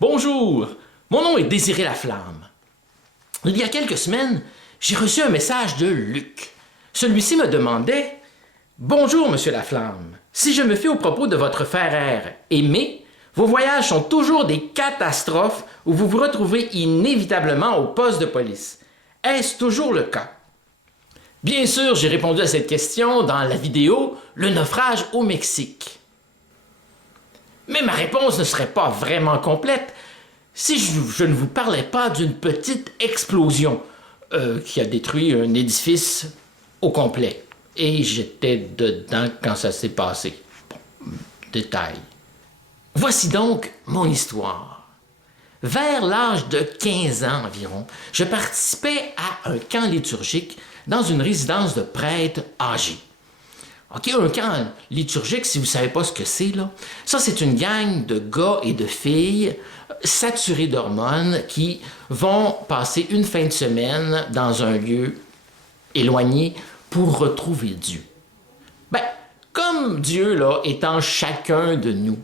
Bonjour, mon nom est Désiré Laflamme. Il y a quelques semaines, j'ai reçu un message de Luc. Celui-ci me demandait « Bonjour, Monsieur Laflamme. Si je me fie aux propos de votre frère Aimé, vos voyages sont toujours des catastrophes où vous vous retrouvez inévitablement au poste de police. Est-ce toujours le cas? » Bien sûr, j'ai répondu à cette question dans la vidéo « Le naufrage au Mexique ». Mais ma réponse ne serait pas vraiment complète si je ne vous parlais pas d'une petite explosion qui a détruit un édifice au complet. Et j'étais dedans quand ça s'est passé. Bon, détail. Voici donc mon histoire. Vers l'âge de 15 ans environ, je participais à un camp liturgique dans une résidence de prêtres âgés. OK, un camp liturgique, si vous ne savez pas ce que c'est, là, ça, c'est une gang de gars et de filles saturés d'hormones qui vont passer une fin de semaine dans un lieu éloigné pour retrouver Dieu. Ben, comme Dieu, là, étant chacun de nous,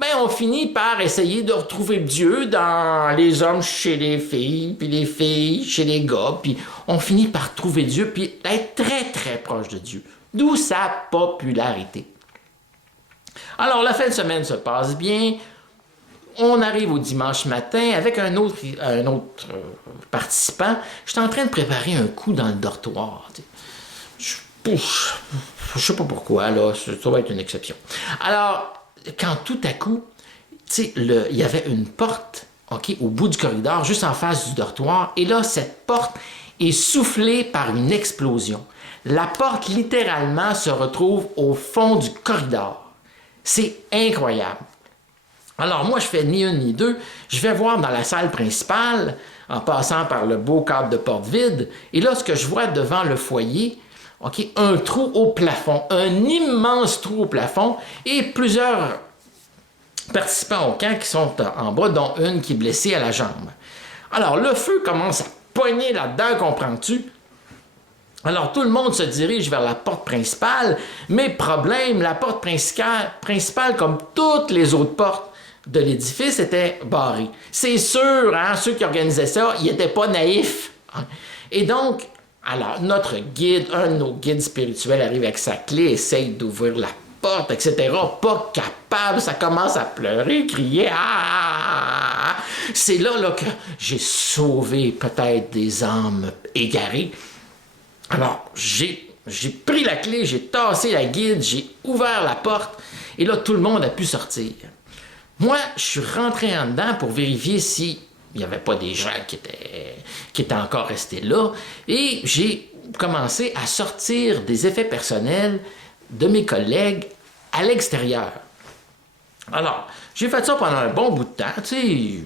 ben, on finit par essayer de retrouver Dieu dans les hommes chez les filles, puis les filles chez les gars, puis on finit par trouver Dieu, puis être très, très proche de Dieu. D'où sa popularité. Alors, la fin de semaine se passe bien. On arrive au dimanche matin avec un autre participant. J'étais en train de préparer un coup dans le dortoir. Je ne sais pas pourquoi, là, ça va être une exception. Alors, quand tout à coup, il y avait une porte, okay, au bout du corridor, juste en face du dortoir, et là, cette porte est soufflée par une explosion. La porte, littéralement, se retrouve au fond du corridor. C'est incroyable. Alors, moi, je fais ni une ni deux. Je vais voir dans la salle principale, en passant par le beau cadre de porte vide, et là, ce que je vois devant le foyer, okay, un trou au plafond, un immense trou au plafond, et plusieurs participants au camp qui sont en bas, dont une qui est blessée à la jambe. Alors, le feu commence à pogner là-dedans, comprends-tu? Alors, tout le monde se dirige vers la porte principale, mais problème, la porte principale, comme toutes les autres portes de l'édifice, était barrée. C'est sûr, hein, ceux qui organisaient ça, ils n'étaient pas naïfs. Hein. Et donc, alors, notre guide, un de nos guides spirituels arrive avec sa clé, essaye d'ouvrir la porte, etc. Pas capable, ça commence à pleurer, crier. Ah! C'est là que j'ai sauvé peut-être des âmes égarées. Alors, j'ai pris la clé, j'ai tassé la guide, j'ai ouvert la porte, et là, tout le monde a pu sortir. Moi, je suis rentré en dedans pour vérifier s'il n'y avait pas des gens qui étaient encore restés là, et j'ai commencé à sortir des effets personnels de mes collègues à l'extérieur. Alors, j'ai fait ça pendant un bon bout de temps, tu sais.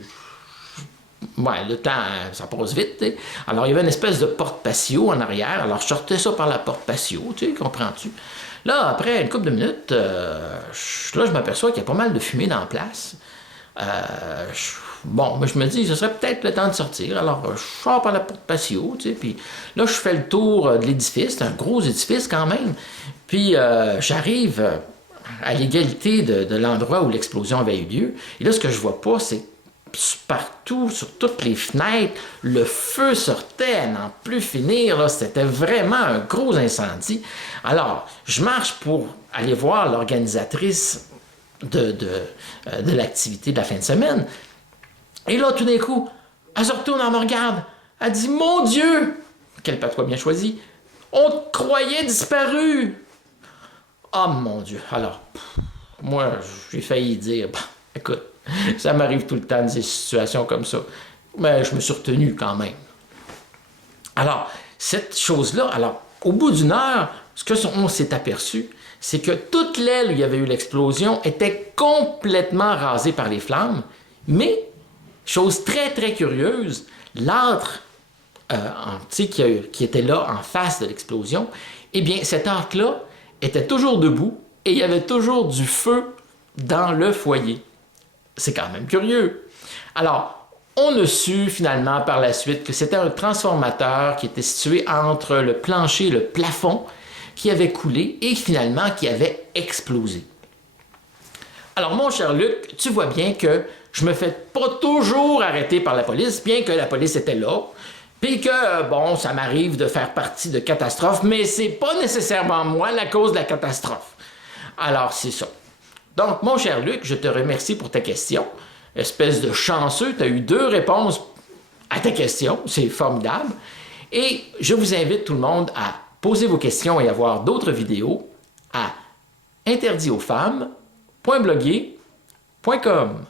Ouais, le temps, ça passe vite, t'sais. Alors, il y avait une espèce de porte patio en arrière. Alors, je sortais ça par la porte patio, tu sais, comprends-tu? Là, après une couple de minutes, là, je m'aperçois qu'il y a pas mal de fumée dans la place. Bon, je me dis, ce serait peut-être le temps de sortir. Alors, je sors par la porte patio, tu sais, puis là, je fais le tour de l'édifice. C'est un gros édifice quand même. Puis, j'arrive à l'égalité de l'endroit où l'explosion avait eu lieu. Et là, ce que je vois pas, c'est partout, sur toutes les fenêtres, le feu sortait à n'en plus finir. C'était vraiment un gros incendie. Alors, je marche pour aller voir l'organisatrice de l'activité de la fin de semaine. Et là, tout d'un coup, elle se retourne, elle me regarde. Elle dit « Mon Dieu! » Quel patois bien choisi. « On te croyait disparu! » Oh mon Dieu! Alors, moi, j'ai failli dire « Écoute, ça m'arrive tout le temps des situations comme ça. Mais je me suis retenu quand même. » Alors, cette chose-là, alors, au bout d'une heure, ce qu'on s'est aperçu, c'est que toute l'aile où il y avait eu l'explosion était complètement rasée par les flammes, mais, chose très, très curieuse, l'âtre qui était là en face de l'explosion, eh bien, cet arc-là était toujours debout et il y avait toujours du feu dans le foyer. C'est quand même curieux. Alors, on a su finalement par la suite que c'était un transformateur qui était situé entre le plancher et le plafond qui avait coulé et finalement qui avait explosé. Alors, mon cher Luc, tu vois bien que je me fais pas toujours arrêter par la police, bien que la police était là, puis que, bon, ça m'arrive de faire partie de catastrophes, mais c'est pas nécessairement moi la cause de la catastrophe. Alors, c'est ça. Donc, mon cher Luc, je te remercie pour ta question. Espèce de chanceux, tu as eu 2 réponses à ta question, c'est formidable. Et je vous invite tout le monde à poser vos questions et à voir d'autres vidéos à interditauxfemmes.bloguer.com.